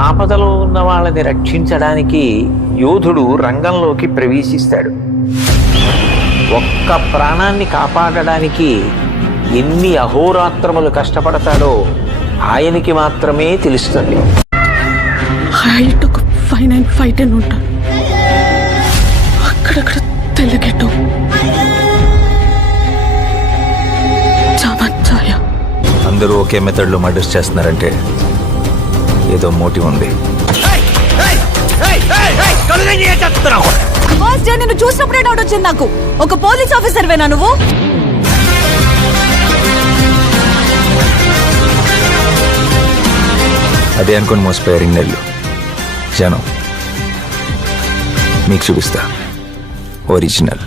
ఆపదలో ఉన్న వాళ్ళని రక్షించడానికి యోధుడు రంగంలోకి ప్రవేశిస్తాడు. ఒక్క ప్రాణాన్ని కాపాడడానికి ఎన్ని అహోరాత్రములు కష్టపడతాడో ఆయనకి మాత్రమే తెలుస్తుంది. హైట్ ఒక 5'9", 5'10" ఉంటాను. అక్కడక్కడ తెల్లగెట్టు చామచ్చాయ. అందరూ ఒకే మెథడ్లో మర్డర్స్ చేస్తున్నారంటే ఏదో మోటివ్ ఉంది. ఫస్ట్ డే నిన్ను చూసినప్పుడే డౌట్ వచ్చింది నాకు. ఒక పోలీస్ ఆఫీసర్ వేనా నువ్వు? అదే అనుకుని మోసపోయారు నెల్లు జనం. మీకు చూపిస్తా ఒరిజినల్.